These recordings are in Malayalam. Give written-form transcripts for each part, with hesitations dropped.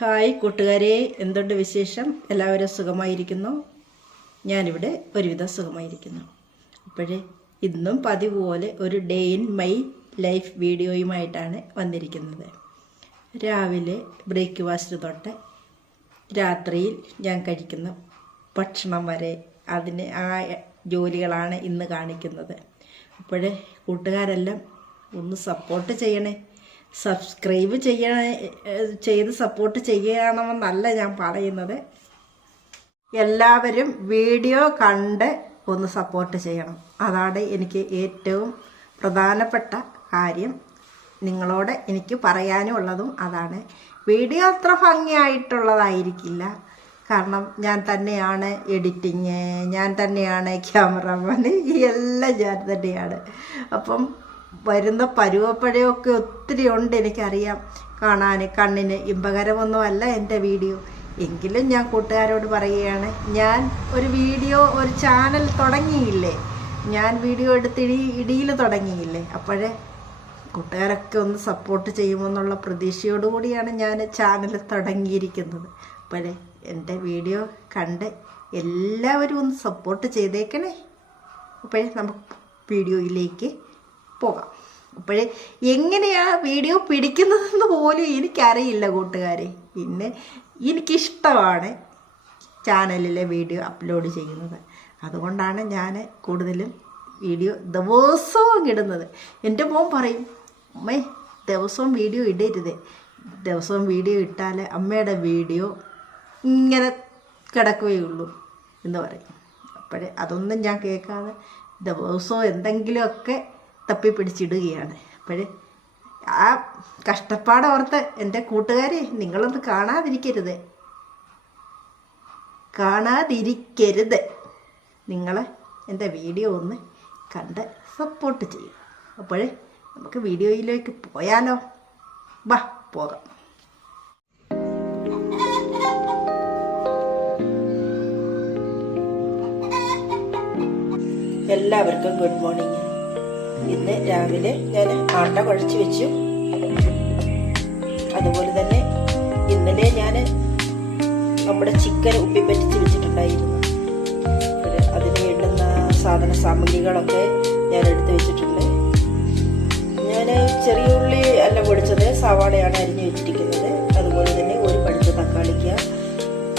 ഹായ് കൂട്ടുകാരെ, എന്തുണ്ട് വിശേഷം? എല്ലാവരും സുഖമായിരിക്കുന്നു. ഞാനിവിടെ ഒരുവിധം സുഖമായിരിക്കുന്നു. അപ്പോഴേ ഇന്നും പതിവ് പോലെ ഒരു ഡേ ഇൻ മൈ ലൈഫ് വീഡിയോയുമായിട്ടാണ് വന്നിരിക്കുന്നത്. രാവിലെ ബ്രേക്ക്ഫാസ്റ്റ് തൊട്ട് രാത്രിയിൽ ഞാൻ കഴിക്കുന്ന ഭക്ഷണം വരെ അതിന് ആ ജോലികളാണ് ഇന്ന് കാണിക്കുന്നത്. അപ്പോഴേ കൂട്ടുകാരെല്ലാം ഒന്ന് സപ്പോർട്ട് ചെയ്യണേ, സബ്സ്ക്രൈബ് ചെയ്ത് സപ്പോർട്ട് ചെയ്യണമെന്നല്ല ഞാൻ പറയുന്നത്. എല്ലാവരും വീഡിയോ കണ്ട് ഒന്ന് സപ്പോർട്ട് ചെയ്യണം. അതാണ് എനിക്ക് ഏറ്റവും പ്രധാനപ്പെട്ട കാര്യം. നിങ്ങളോട് എനിക്ക് പറയാനുള്ളതും അതാണ്. വീഡിയോ അത്ര ഭംഗിയായിട്ടുള്ളതായിരിക്കില്ല, കാരണം ഞാൻ തന്നെയാണ് എഡിറ്റിങ്, ഞാൻ തന്നെയാണ് ക്യാമറമാൻ, എല്ലാം ഞാൻ തന്നെയാണ്. അപ്പം വരുന്ന പരുവപ്പഴയൊക്കെ ഒത്തിരി ഉണ്ട്, എനിക്കറിയാം. കാണാൻ കണ്ണിന് ഇമ്പകരമൊന്നുമല്ല എൻ്റെ വീഡിയോ. എങ്കിലും ഞാൻ കൂട്ടുകാരോട് പറയുകയാണ്, ഞാൻ ഒരു ചാനൽ തുടങ്ങിയില്ലേ, ഞാൻ വീഡിയോ എടുത്ത് ഇടിയിൽ തുടങ്ങിയില്ലേ. അപ്പോഴേ കൂട്ടുകാരൊക്കെ ഒന്ന് സപ്പോർട്ട് ചെയ്യുമെന്നുള്ള പ്രതീക്ഷയോടുകൂടിയാണ് ഞാൻ ചാനൽ തുടങ്ങിയിരിക്കുന്നത്. അപ്പോഴേ എൻ്റെ വീഡിയോ കണ്ട് എല്ലാവരും ഒന്ന് സപ്പോർട്ട് ചെയ്തേക്കണേ. അപ്പോഴേ നമുക്ക് വീഡിയോയിലേക്ക് പോകാം. അപ്പോഴേ എങ്ങനെയാണ് വീഡിയോ പിടിക്കുന്നതെന്ന് പോലും എനിക്കറിയില്ല കൂട്ടുകാരെ. പിന്നെ എനിക്കിഷ്ടമാണ് ചാനലിലെ വീഡിയോ അപ്ലോഡ് ചെയ്യുന്നത്. അതുകൊണ്ടാണ് ഞാൻ കൂടുതലും വീഡിയോ ദിവസവും ഇടുന്നത്. എൻ്റെ മോൻ പറയും, അമ്മേ ദിവസവും വീഡിയോ ഇടരുത്, ദിവസവും വീഡിയോ ഇട്ടാൽ അമ്മയുടെ വീഡിയോ ഇങ്ങനെ കിടക്കുകയുള്ളൂ എന്ന് പറയും. അപ്പോഴേ അതൊന്നും ഞാൻ കേൾക്കാതെ ദിവസവും എന്തെങ്കിലുമൊക്കെ തപ്പിപ്പിടിച്ചിടുകയാണ്. അപ്പോഴേ ആ കഷ്ടപ്പാടോർത്ത് എൻ്റെ കൂട്ടുകാരെ നിങ്ങളൊന്ന് കാണാതിരിക്കരുത്. നിങ്ങൾ എൻ്റെ വീഡിയോ ഒന്ന് കണ്ട് സപ്പോർട്ട് ചെയ്യും. അപ്പോഴേ നമുക്ക് വീഡിയോയിലേക്ക് പോയാലോ? വാ പോകാം. എല്ലാവർക്കും ഗുഡ് മോർണിംഗ്. ഇന്ന് രാവിലെ ഞാൻ ആട്ട കുഴച്ച് വെച്ചു. അതുപോലെ തന്നെ ഇന്നലെ ഞാൻ നമ്മുടെ ചിക്കൻ ഉപ്പിപ്പറ്റിച്ച് വെച്ചിട്ടുണ്ടായിരുന്നു. അതിന് വേണ്ടുന്ന സാധന സാമഗ്രികളൊക്കെ ഞാൻ എടുത്ത് വെച്ചിട്ടുണ്ട്. ഞാൻ ചെറിയ ഉള്ളി അല്ല പൊടിച്ചത്, സവാളയാണ് അരിഞ്ഞു വെച്ചിരിക്കുന്നത്. അതുപോലെ തന്നെ ഒരു പഴുത്ത തക്കാളിക്ക,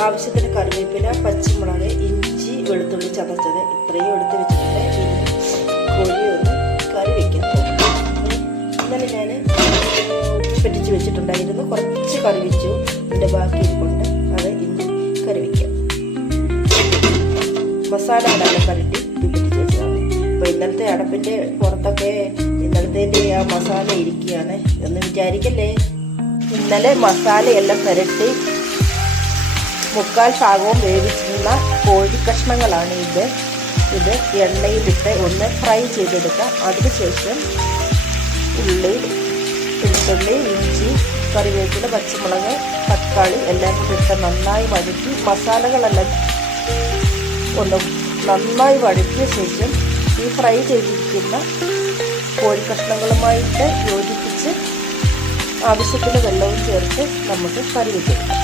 ആവശ്യത്തിന് കറിവേപ്പില, പച്ചമുളക്, ഇഞ്ചി, വെളുത്തുള്ളി ചതച്ചത്, ഇത്രയും എടുത്ത് വെച്ചിട്ടുണ്ട്. ഇനി കോഴി ഒന്ന് കറി വയ്ക്കാൻ പോകും. ഇന്നലെ ഞാൻ ഉപ്പിപ്പറ്റിച്ച് വെച്ചിട്ടുണ്ടായിരുന്നു, കുറച്ച് കറി വെച്ചു. ഇതിൻ്റെ ബാക്കി കൊണ്ട് അത് ഇന്ന് കറി വയ്ക്കാം. മസാല കരട്ടി ഉപ്പിപ്പറ്റിച്ച് വെച്ചതാണ്. അപ്പോൾ ഇന്നലത്തെ അടപ്പിൻ്റെ പുറത്തൊക്കെ ഇന്നലത്തെ ആ മസാല ഇരിക്കുകയാണ് എന്ന് വിചാരിക്കല്ലേ. ഇന്നലെ മസാലയെല്ലാം പുരട്ടി 3/4 ഭാഗവും വേവിച്ചിരുന്ന കോഴി കഷ്ണങ്ങളാണ് ഇത് എണ്ണയിലിട്ട് ഒന്ന് ഫ്രൈ ചെയ്തെടുക്കാം. അതിനുശേഷം ഉള്ളി, വെളുത്തുള്ളി, ഇഞ്ചി, കറിവേപ്പില, പച്ചമുളക്, തക്കാളി എല്ലാം കൂടി ഇട്ട് നന്നായി വഴറ്റി മസാലകളെല്ലാം ഒന്ന് നന്നായി വഴറ്റിയ ശേഷം ഈ ഫ്രൈ ചെയ്തിരിക്കുന്ന കോഴി കഷ്ണങ്ങളുമായിട്ട് യോജിപ്പിച്ച് ആവശ്യത്തിന് വെള്ളവും ചേർത്ത് നമുക്ക് കറി വെച്ചെടുക്കാം.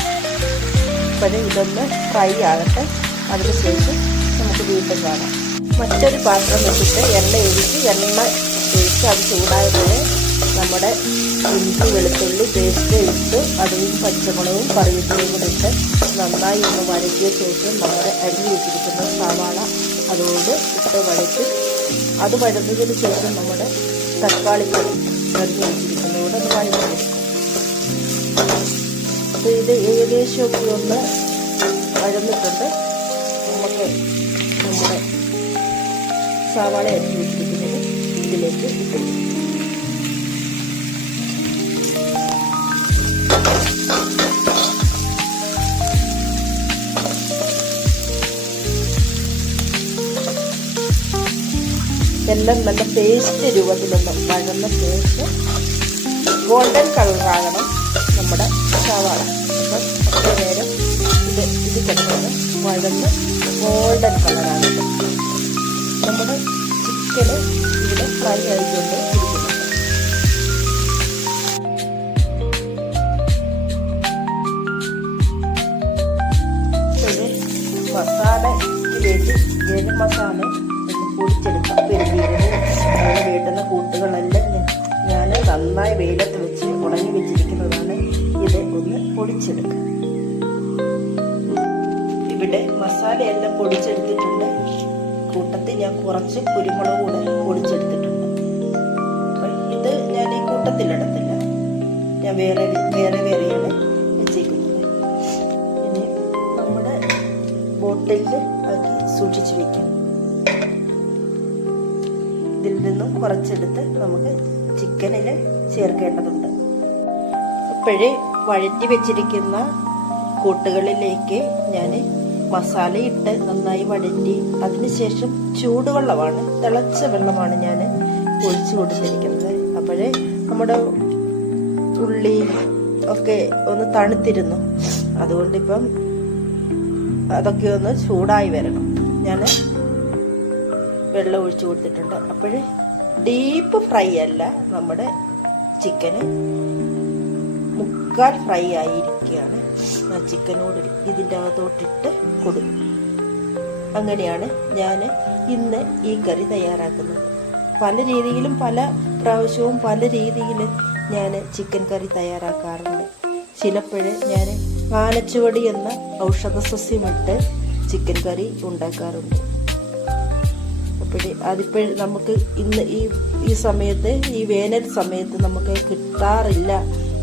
അപ്പോൾ ഇതൊന്ന് ഫ്രൈ ആകട്ടെ. അതിനുശേഷം നമുക്ക് വീണ്ടും കാണാം. മറ്റൊരു പാത്രം വെച്ചിട്ട് എണ്ണ ഒഴിച്ച് അത് ചൂടായപ്പോൾ നമ്മുടെ ഇഞ്ചി, വെളുത്തുള്ളി പേസ്റ്റ് ഇട്ട് അതും പച്ചമുളകും കറിവേപ്പിലയും കൂടെ ഇട്ട് നന്നായി ഒന്ന് വഴറ്റിയ ശേഷം നമ്മുടെ അരിഞ്ഞു വെച്ചിരിക്കുന്ന സവാള അതോട് ഇട്ട് വഴറ്റി അത് വഴന്നതിന് ശേഷം നമ്മുടെ തക്കാളി അരിഞ്ഞു വെച്ചിരിക്കുന്നതോടെ ഒന്ന് വഴറ്റിയെടുക്കും. അപ്പോൾ ഇത് ഏകദേശമൊക്കെ ഒന്ന് വഴന്നിട്ടുണ്ട്. നമുക്ക് നമ്മുടെ സവാള അരിഞ്ഞു വെച്ചിരിക്കുന്നത് ഇതിലേക്ക് ഇട്ടു. എല്ലാം നല്ല പേസ്റ്റ് രൂപത്തിലൊന്ന് വഴന്ന ശേഷം ഗോൾഡൻ കളറാകണം നമ്മുടെ സവാള. അപ്പം അത്ര നേരം ഇത് കിടന്ന് വഴന്ന് ഗോൾഡൻ കളറാകണം. നമ്മുടെ ചിക്കന് ഇവിടെ ഫ്രൈ ആയിക്കൊണ്ട് ഇരിക്കുന്നു. മസാലയ്ക്ക് വേണ്ടി ഗരം മസാല ഒന്ന് പൊടിച്ചെടുക്കാം. പെരുംജീരകവും അതിന് വേണ്ടുന്ന കൂട്ടുകളെല്ലാം ഞാൻ നന്നായി വെയിലത്ത് വെച്ച് ഉണങ്ങി വെച്ചിരിക്കുന്നതാണ്. ഇത് ഒന്ന് പൊടിച്ചെടുക്കാം. ഇവിടെ മസാലയെല്ലാം പൊടിച്ചെടുത്തിട്ടുണ്ട്. കൂട്ടത്തിൽ ഞാൻ കുറച്ച് കുരുമുളക് കൂടെ പൊടിച്ചെടുത്തിട്ടുണ്ട്. ഇത് ഞാൻ ഈ കൂട്ടത്തിലിടത്തില്ല, ഞാൻ വേറെ വേറെയാണ് വെച്ചേക്കുന്നത്. ഇനി നമ്മുടെ ബോട്ടിലിൽ ആക്കി സൂക്ഷിച്ച് വയ്ക്കാം. ഇതിൽ നിന്നും കുറച്ചെടുത്ത് നമുക്ക് ചിക്കനിൽ ചേർക്കേണ്ടതുണ്ട്. അപ്പോഴേ വഴറ്റി വെച്ചിരിക്കുന്ന കൂട്ടുകളിലേക്ക് ഞാൻ മസാല ഇട്ട് നന്നായി വഴറ്റി, അതിനുശേഷം ചൂടുവെള്ളമാണ്, തിളച്ച വെള്ളമാണ് ഞാൻ ഒഴിച്ചു കൊടുത്തിരിക്കുന്നത്. അപ്പോഴേ നമ്മുടെ ഉള്ളി ഒക്കെ ഒന്ന് തണുത്തിരുന്നു, അതുകൊണ്ടിപ്പം അതൊക്കെ ഒന്ന് ചൂടായി വരണം. ഞാൻ വെള്ളം ഒഴിച്ചു കൊടുത്തിട്ടുണ്ട്. അപ്പോഴേ ഡീപ്പ് ഫ്രൈ അല്ല, നമ്മുടെ ചിക്കന് മുക്കാൽ ഫ്രൈ ആയിരിക്കുകയാണ്. ചിക്കനോട് ഇതിൻ്റെ അകത്തോട്ടിട്ട് കൊടുക്കും. അങ്ങനെയാണ് ഞാൻ ഇന്ന് ഈ കറി തയ്യാറാക്കുന്നത്. പല രീതിയിലും പല പ്രാവശ്യവും പല രീതിയിൽ ഞാൻ ചിക്കൻ കറി തയ്യാറാക്കാറുണ്ട്. ചിലപ്പോഴേ ഞാൻ ആനച്ചുവടി എന്ന ഔഷധ സസ്യമിട്ട് ചിക്കൻ കറി ഉണ്ടാക്കാറുണ്ട്. അപ്പോഴേ അതിപ്പോൾ നമുക്ക് ഇന്ന് ഈ സമയത്ത്, ഈ വേനൽ സമയത്ത് നമുക്ക് കിട്ടാറില്ല,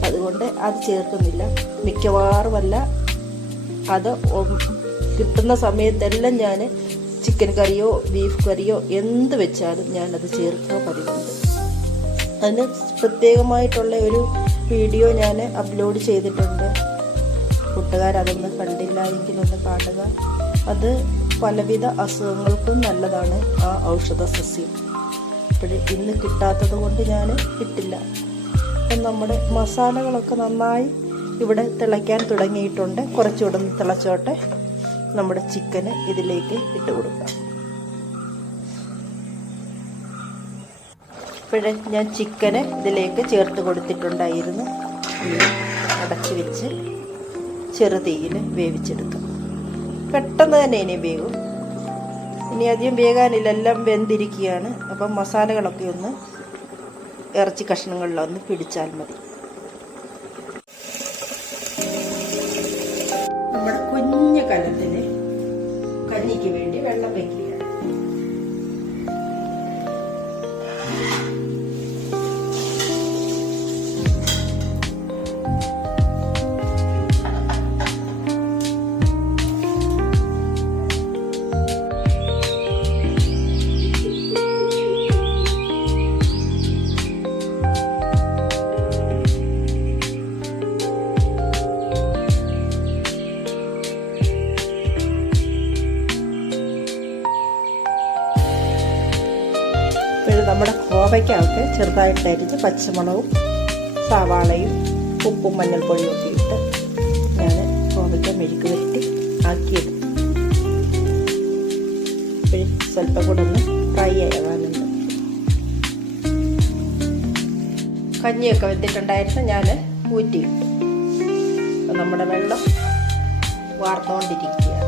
അതുകൊണ്ട് അത് ചേർക്കുന്നില്ല. മിക്കവാറുമല്ല, അത് കിട്ടുന്ന സമയത്തെല്ലാം ഞാൻ ചിക്കൻ കറിയോ ബീഫ് കറിയോ എന്ത് വെച്ചാലും ഞാനത് ചേർക്കാൻ പതിവുണ്ട്. അതിന് പ്രത്യേകമായിട്ടുള്ള ഒരു വീഡിയോ ഞാൻ അപ്ലോഡ് ചെയ്തിട്ടുണ്ട്. കൂട്ടുകാരതൊന്ന് കണ്ടില്ല എങ്കിലൊന്ന് കാണുക. അത് പലവിധ അസുഖങ്ങൾക്കും നല്ലതാണ് ആ ഔഷധ സസ്യം. ഇപ്പോഴും ഇന്ന് കിട്ടാത്തത് കൊണ്ട് ഞാൻ ഇട്ടില്ല. അപ്പം നമ്മുടെ മസാലകളൊക്കെ നന്നായി ഇവിടെ തിളയ്ക്കാൻ തുടങ്ങിയിട്ടുണ്ട്. കുറച്ചുകൂടെ ഒന്ന് തിളച്ചോട്ടെ. നമ്മുടെ ചിക്കന് ഇതിലേക്ക് ഇട്ട് കൊടുക്കാം. ഇപ്പോഴേ ഞാൻ ചിക്കന് ഇതിലേക്ക് ചേർത്ത് കൊടുത്തിട്ടുണ്ടായിരുന്നു. അടച്ചു വെച്ച് ചെറുതീയിൽ വേവിച്ചെടുക്കാം. പെട്ടെന്ന് തന്നെ ഇനി വേകും. ഇനി അധികം വേകാനില്ല, എല്ലാം വെന്തിരിക്കുകയാണ്. അപ്പം മസാലകളൊക്കെ ഒന്ന് ഇറച്ചി കഷ്ണങ്ങളിലൊന്ന് പിടിച്ചാൽ മതി. നമ്മുടെ കുഞ്ഞു കലത്തിൽ കഞ്ഞിക്ക് വേണ്ടി വെള്ളം വയ്ക്കുക. നമ്മുടെ കോവയ്ക്കൊക്കെ ചെറുതായിട്ട് അരിഞ്ഞ് പച്ചമുളകും സവാളയും ഉപ്പും മഞ്ഞൾപ്പൊടിയും ഒക്കെ ഇട്ട് ഞാൻ കോവയ്ക്ക മെഴുക്ക് വരട്ടി ആക്കിയത്. ഇപ്പോഴും സ്വല്പം കൂടെ ഒന്ന് ഫ്രൈ ആവാനുണ്ട്. കഞ്ഞിയൊക്കെ വെച്ചിട്ടുണ്ടായിരുന്നു, ഞാൻ ഊറ്റിയിട്ടു. നമ്മുടെ വെള്ളം വാർന്നുകൊണ്ടിരിക്കുകയാണ്.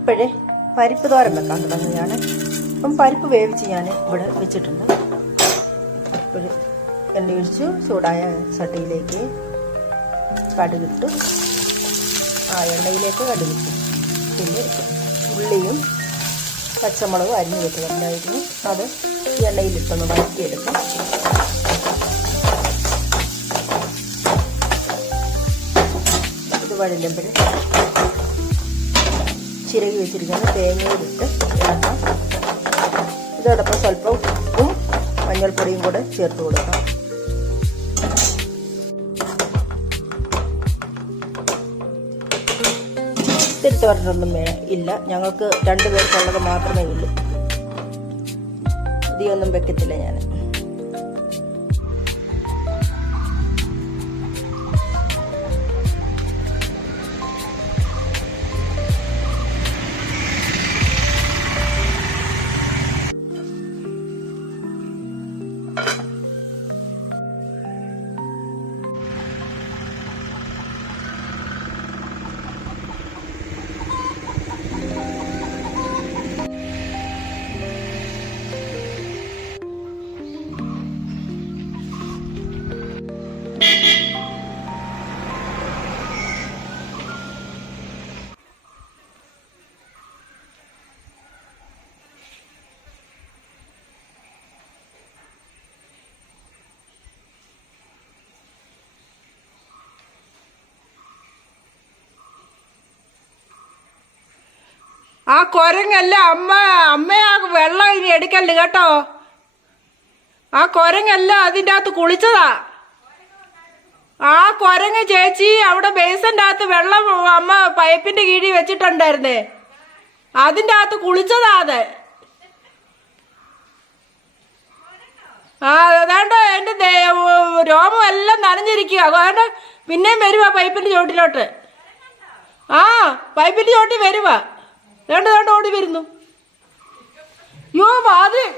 ഇപ്പോഴേ പരിപ്പ് തോരൻ വെക്കാൻ തുടങ്ങുകയാണ്. അപ്പം പരിപ്പ് വേവിച്ച് ഞാൻ ഇവിടെ വെച്ചിട്ടുണ്ട്. ഇപ്പോൾ എണ്ണ ഒഴിച്ചു ചൂടായ ചട്ടിയിലേക്ക് കടുകിട്ടു. ആ എണ്ണയിലേക്ക് കടുകിട്ടു. പിന്നെ ഉള്ളിയും പച്ചമുളകും അരിഞ്ഞു വെക്കുന്നുണ്ടായിരുന്നു. അത് ഈ എണ്ണയിലിട്ടൊന്ന് വഴറ്റിയെടുക്കാം. ഇത് വഴലുമ്പോൾ ചിരകി വെച്ചിരിക്കുന്ന തേങ്ങയിലിട്ട് ഇളക്കാം. ഇതോടൊപ്പം സ്വല്പം ഉപ്പും മഞ്ഞൾപ്പൊടിയും കൂടെ ചേർത്ത് കൊടുക്കാം. തിരുത്തോരനൊന്നും ഇല്ല, ഞങ്ങൾക്ക് 2 പേർക്കുള്ളത് മാത്രമേ ഉള്ളൂ. ഇതൊന്നും വെക്കത്തില്ല ഞാൻ. ആ കുരങ്ങല്ല അമ്മയാ വെള്ളം ഇനി എടുക്കല്ലേ കേട്ടോ. ആ കുരങ്ങല്ല അതിൻ്റെ അകത്ത് കുളിച്ചതാ. ആ കുരങ്ങ് ചേച്ചി അവിടെ ബേസിൻ്റെ അകത്ത് വെള്ളം അമ്മ പൈപ്പിന്റെ കീഴിൽ വെച്ചിട്ടുണ്ടായിരുന്നേ, അതിൻ്റെ അകത്ത് കുളിച്ചതാ അത്. ആ അതാണ്ട് എൻ്റെ രോമം എല്ലാം നനഞ്ഞിരിക്കുക. അതുകൊണ്ട് പിന്നെയും വരുവാ പൈപ്പിന്റെ ചോട്ടിലോട്ട്. ആ പൈപ്പിന്റെ ചോട്ടിൽ വരുവാ. വേണ്ട ഓടി വരുന്നു. യോ വാതിൽ